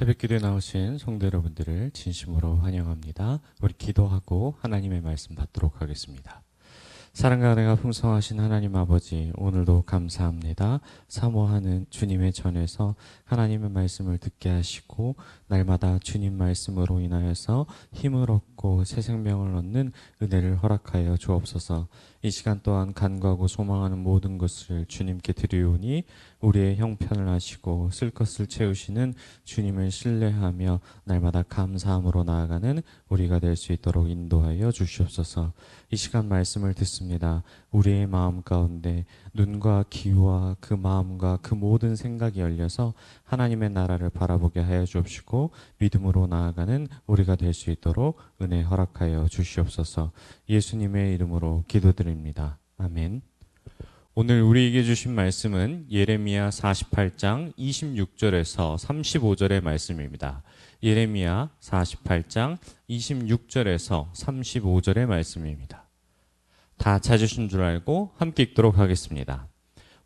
새벽기도에 나오신 성도 여러분들을 진심으로 환영합니다. 우리 기도하고 하나님의 말씀 받도록 하겠습니다. 사랑과 은혜가 풍성하신 하나님 아버지, 오늘도 감사합니다. 사모하는 주님의 전에서 하나님의 말씀을 듣게 하시고 날마다 주님 말씀으로 인하여서 힘을 얻고 새 생명을 얻는 은혜를 허락하여 주옵소서. 이 시간 또한 간구하고 소망하는 모든 것을 주님께 드리오니 우리의 형편을 하시고 쓸 것을 채우시는 주님을 신뢰하며 날마다 감사함으로 나아가는 우리가 될 수 있도록 인도하여 주시옵소서. 이 시간 말씀을 듣습니다. 우리의 마음 가운데 눈과 귀와 그 마음과 그 모든 생각이 열려서 하나님의 나라를 바라보게 하여 주옵시고 믿음으로 나아가는 우리가 될 수 있도록 은혜 허락하여 주시옵소서. 예수님의 이름으로 기도드립니다. 아멘. 오늘 우리에게 주신 말씀은 예레미야 48장 26절에서 35절의 말씀입니다. 예레미야 48장 26절에서 35절의 말씀입니다. 다 찾으신 줄 알고 함께 읽도록 하겠습니다.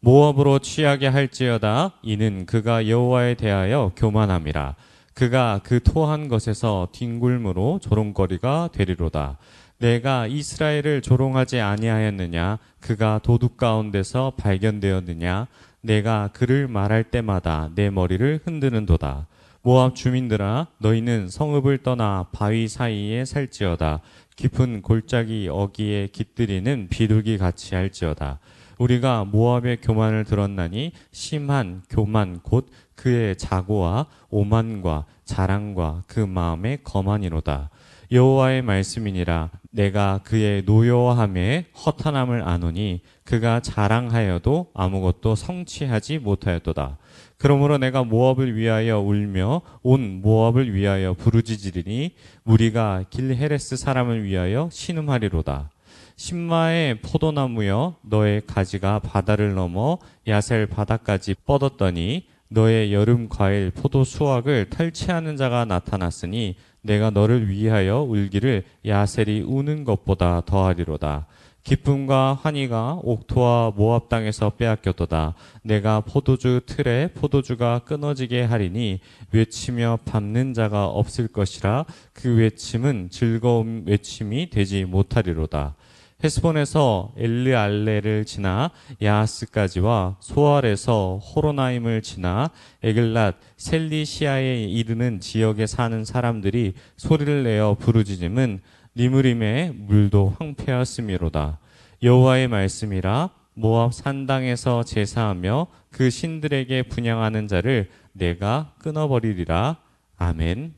모압으로 취하게 할지어다. 이는 그가 여호와에 대하여 교만함이라. 그가 그 토한 것에서 뒹굴므로 조롱거리가 되리로다. 내가 이스라엘을 조롱하지 아니하였느냐? 그가 도둑 가운데서 발견되었느냐? 내가 그를 말할 때마다 내 머리를 흔드는도다. 모압 주민들아, 너희는 성읍을 떠나 바위 사이에 살지어다. 깊은 골짜기 어귀에 깃들이는 비둘기 같이 할지어다. 우리가 모압의 교만을 들었나니 심한 교만 곧 그의 자고와 오만과 자랑과 그 마음의 거만이로다. 여호와의 말씀이니라. 내가 그의 노여함에 허탄함을 아노니 그가 자랑하여도 아무것도 성취하지 못하였도다. 그러므로 내가 모압을 위하여 울며 온 모압을 위하여 부르짖으리니 무리가 길헤레스 사람을 위하여 신음하리로다. 신마의 포도나무여, 너의 가지가 바다를 넘어 야셀 바다까지 뻗었더니 너의 여름 과일 포도 수확을 탈취하는 자가 나타났으니 내가 너를 위하여 울기를 야셀이 우는 것보다 더하리로다. 기쁨과 환희가 옥토와 모압 땅에서 빼앗겼도다. 내가 포도주 틀에 포도주가 끊어지게 하리니 외치며 밟는 자가 없을 것이라. 그 외침은 즐거운 외침이 되지 못하리로다. 헤스본에서 엘르알레를 지나 야하스까지와 소알에서 호로나임을 지나 에글랏 셀리시아에 이르는 지역에 사는 사람들이 소리를 내어 부르짖음은 니므림의 물도 황폐하였음이로다. 여호와의 말씀이라. 모압 산당에서 제사하며 그 신들에게 분향하는 자를 내가 끊어버리리라. 아멘.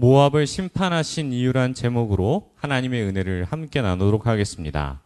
모압을 심판하신 이유란 제목으로 하나님의 은혜를 함께 나누도록 하겠습니다.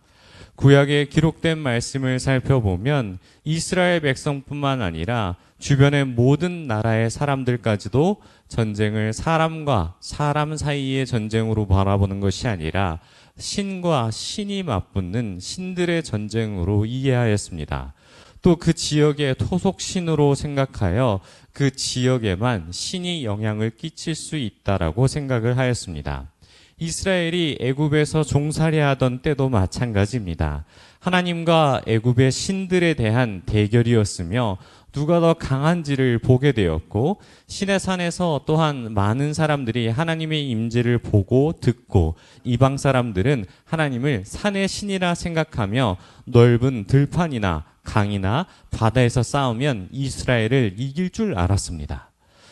구약에 기록된 말씀을 살펴보면 이스라엘 백성뿐만 아니라 주변의 모든 나라의 사람들까지도 전쟁을 사람과 사람 사이의 전쟁으로 바라보는 것이 아니라 신과 신이 맞붙는 신들의 전쟁으로 이해하였습니다. 또 그 지역의 토속신으로 생각하여 그 지역에만 신이 영향을 끼칠 수 있다라고 생각을 하였습니다. 이스라엘이 애굽에서 종살이하던 때도 마찬가지입니다. 하나님과 애굽의 신들에 대한 대결이었으며 누가 더 강한지를 보게 되었고 시내산에서 또한 많은 사람들이 하나님의 임재를 보고 듣고 이방 사람들은 하나님을 산의 신이라 생각하며 넓은 들판이나 강이나 바다에서 싸우면 이스라엘을 이길 줄 알았습니다.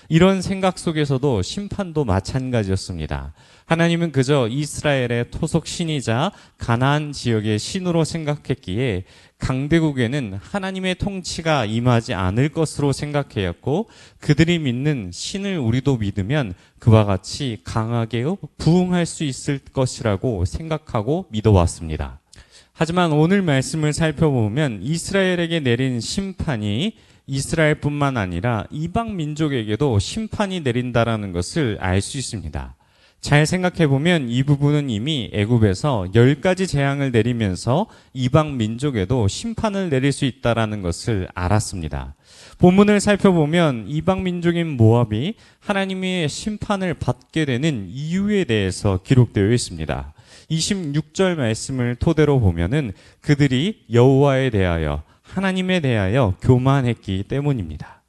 이런 생각 속에서도 심판도 마찬가지였습니다. 하나님은 그저 이스라엘의 토속 신이자 가나안 지역의 신으로 생각했기에 강대국에는 하나님의 통치가 임하지 않을 것으로 생각하였고 그들이 믿는 신을 우리도 믿으면 그와 같이 강하게 부응할 수 있을 것이라고 생각하고 믿어왔습니다. 하지만 오늘 말씀을 살펴보면 이스라엘에게 내린 심판이 이스라엘뿐만 아니라 이방 민족에게도 심판이 내린다라는 것을 알 수 있습니다. 잘 생각해보면 이 부분은 이미 애굽에서 10가지 재앙을 내리면서 이방 민족에도 심판을 내릴 수 있다라는 것을 알았습니다. 본문을 살펴보면 이방 민족인 모압이 하나님의 심판을 받게 되는 이유에 대해서 기록되어 있습니다. 26절 말씀을 토대로 보면은 그들이 여호와에 대하여 하나님에 대하여 교만했기 때문입니다.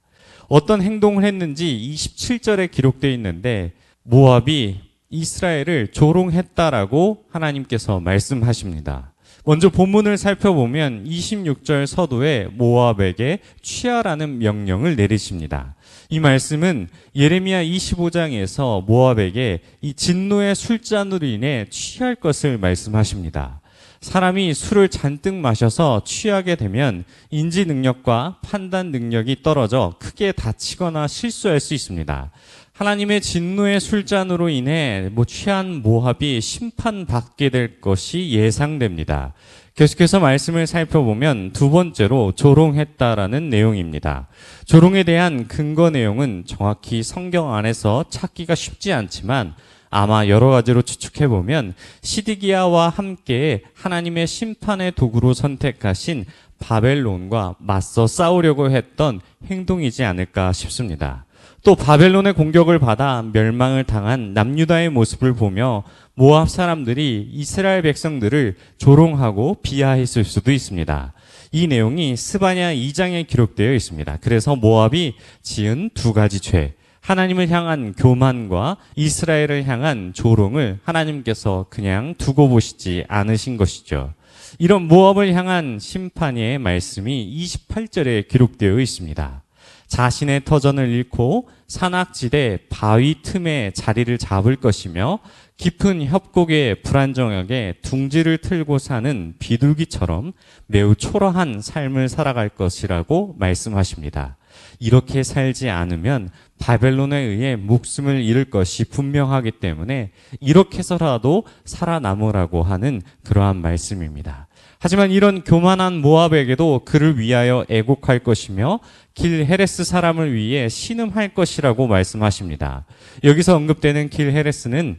어떤 행동을 했는지 27절에 기록되어 있는데 모압이 이스라엘을 조롱했다라고 하나님께서 말씀하십니다. 먼저 본문을 살펴보면 26절 서두에 모압에게 취하라는 명령을 내리십니다. 이 말씀은 예레미야 25장에서 모압에게 이 진노의 술잔으로 인해 취할 것을 말씀하십니다. 사람이 술을 잔뜩 마셔서 취하게 되면 인지 능력과 판단 능력이 떨어져 크게 다치거나 실수할 수 있습니다. 하나님의 진노의 술잔으로 인해 취한 모압이 심판받게 될 것이 예상됩니다. 계속해서 말씀을 살펴보면 두 번째로 조롱했다라는 내용입니다. 조롱에 대한 근거 내용은 정확히 성경 안에서 찾기가 쉽지 않지만 아마 여러 가지로 추측해보면 시드기야와 함께 하나님의 심판의 도구로 선택하신 바벨론과 맞서 싸우려고 했던 행동이지 않을까 싶습니다. 또 바벨론의 공격을 받아 멸망을 당한 남유다의 모습을 보며 모압 사람들이 이스라엘 백성들을 조롱하고 비하했을 수도 있습니다. 이 내용이 스바냐 2장에 기록되어 있습니다. 그래서 모압이 지은 두 가지 죄, 하나님을 향한 교만과 이스라엘을 향한 조롱을 하나님께서 그냥 두고 보시지 않으신 것이죠. 이런 모압을 향한 심판의 말씀이 28절에 기록되어 있습니다. 자신의 터전을 잃고 산악지대 바위 틈에 자리를 잡을 것이며 깊은 협곡의 불안정하게 둥지를 틀고 사는 비둘기처럼 매우 초라한 삶을 살아갈 것이라고 말씀하십니다. 이렇게 살지 않으면 바벨론에 의해 목숨을 잃을 것이 분명하기 때문에 이렇게 해서라도 살아남으라고 하는 그러한 말씀입니다. 하지만 이런 교만한 모압에게도 그를 위하여 애곡할 것이며 길 헤레스 사람을 위해 신음할 것이라고 말씀하십니다. 여기서 언급되는 길 헤레스는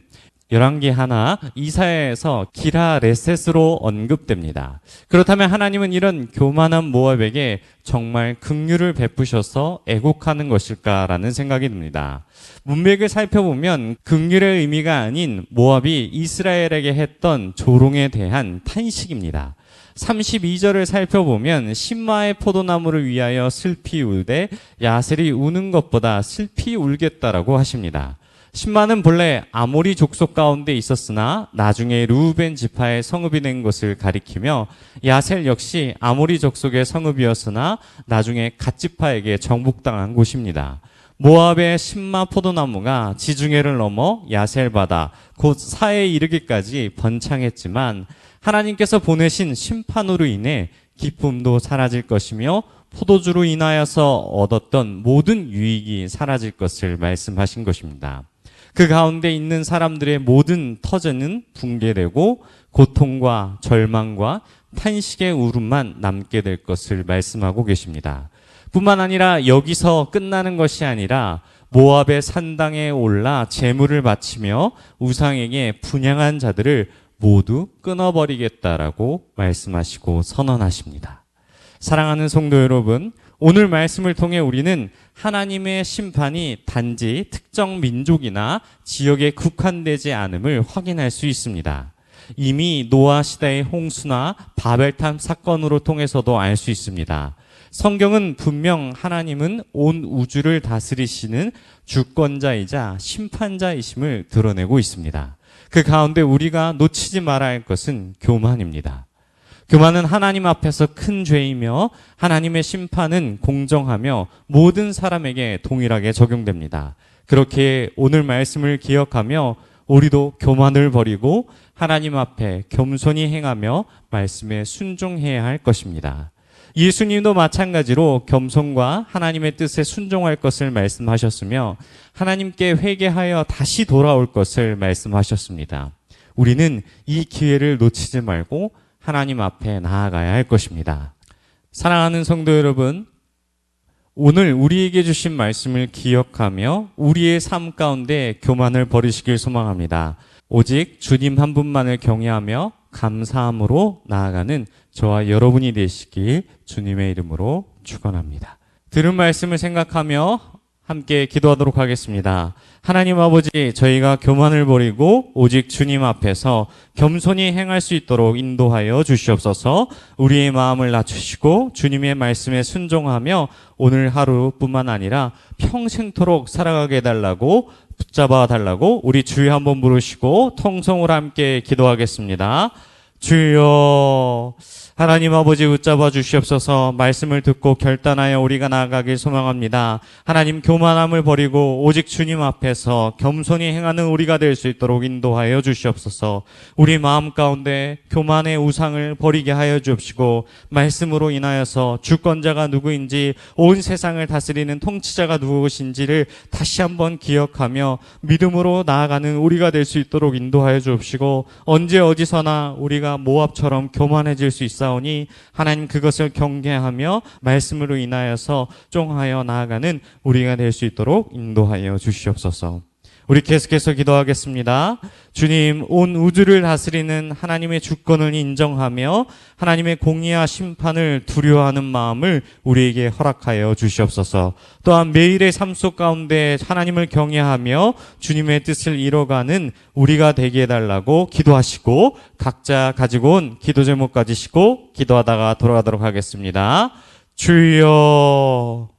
열왕기 하나 이사야에서 기라레셋으로 언급됩니다. 그렇다면 하나님은 이런 교만한 모압에게 정말 긍휼을 베푸셔서 애곡하는 것일까라는 생각이 듭니다. 문맥을 살펴보면 긍휼의 의미가 아닌 모압이 이스라엘에게 했던 조롱에 대한 탄식입니다. 32절을 살펴보면 신마의 포도나무를 위하여 슬피 울되 야셀이 우는 것보다 슬피 울겠다라고 하십니다. 신마는 본래 아모리 족속 가운데 있었으나 나중에 르우벤 지파의 성읍이 된 것을 가리키며 야셀 역시 아모리 족속의 성읍이었으나 나중에 갓 지파에게 정복당한 곳입니다. 모압의 신마 포도나무가 지중해를 넘어 야셀 바다 곧 사해에 이르기까지 번창했지만 하나님께서 보내신 심판으로 인해 기쁨도 사라질 것이며 포도주로 인하여서 얻었던 모든 유익이 사라질 것을 말씀하신 것입니다. 그 가운데 있는 사람들의 모든 터전은 붕괴되고 고통과 절망과 탄식의 울음만 남게 될 것을 말씀하고 계십니다. 뿐만 아니라 여기서 끝나는 것이 아니라 모압의 산당에 올라 제물을 바치며 우상에게 분향한 자들을 모두 끊어버리겠다라고 말씀하시고 선언하십니다. 사랑하는 성도 여러분, 오늘 말씀을 통해 우리는 하나님의 심판이 단지 특정 민족이나 지역에 국한되지 않음을 확인할 수 있습니다. 이미 노아 시대의 홍수나 바벨탑 사건으로 통해서도 알 수 있습니다. 성경은 분명 하나님은 온 우주를 다스리시는 주권자이자 심판자이심을 드러내고 있습니다. 그 가운데 우리가 놓치지 말아야 할 것은 교만입니다. 교만은 하나님 앞에서 큰 죄이며 하나님의 심판은 공정하며 모든 사람에게 동일하게 적용됩니다. 그렇게 오늘 말씀을 기억하며 우리도 교만을 버리고 하나님 앞에 겸손히 행하며 말씀에 순종해야 할 것입니다. 예수님도 마찬가지로 겸손과 하나님의 뜻에 순종할 것을 말씀하셨으며 하나님께 회개하여 다시 돌아올 것을 말씀하셨습니다. 우리는 이 기회를 놓치지 말고 하나님 앞에 나아가야 할 것입니다. 사랑하는 성도 여러분, 오늘 우리에게 주신 말씀을 기억하며 우리의 삶 가운데 교만을 버리시길 소망합니다. 오직 주님 한 분만을 경외하며 감사함으로 나아가는 저와 여러분이 되시길 주님의 이름으로 축원합니다. 들은 말씀을 생각하며 함께 기도하도록 하겠습니다. 하나님 아버지, 저희가 교만을 버리고 오직 주님 앞에서 겸손히 행할 수 있도록 인도하여 주시옵소서. 우리의 마음을 낮추시고 주님의 말씀에 순종하며 오늘 하루뿐만 아니라 평생토록 살아가게 해달라고, 붙잡아 달라고 우리 주여 한번 부르시고 통성으로 함께 기도하겠습니다. 주여, 하나님 아버지 붙잡아 주시옵소서. 말씀을 듣고 결단하여 우리가 나아가길 소망합니다. 하나님, 교만함을 버리고 오직 주님 앞에서 겸손히 행하는 우리가 될 수 있도록 인도하여 주시옵소서. 우리 마음 가운데 교만의 우상을 버리게 하여 주옵시고, 말씀으로 인하여서 주권자가 누구인지, 온 세상을 다스리는 통치자가 누구신지를 다시 한번 기억하며 믿음으로 나아가는 우리가 될 수 있도록 인도하여 주옵시고, 언제 어디서나 우리가 모압처럼 교만해질 수 있사오니 하나님, 그것을 경계하며 말씀으로 인하여서 쫑하여 나아가는 우리가 될 수 있도록 인도하여 주시옵소서. 우리 계속해서 기도하겠습니다. 주님, 온 우주를 다스리는 하나님의 주권을 인정하며 하나님의 공의와 심판을 두려워하는 마음을 우리에게 허락하여 주시옵소서. 또한 매일의 삶 속 가운데 하나님을 경외하며 주님의 뜻을 이뤄가는 우리가 되게 해달라고 기도하시고, 각자 가지고 온 기도 제목 가지시고 기도하다가 돌아가도록 하겠습니다. 주여,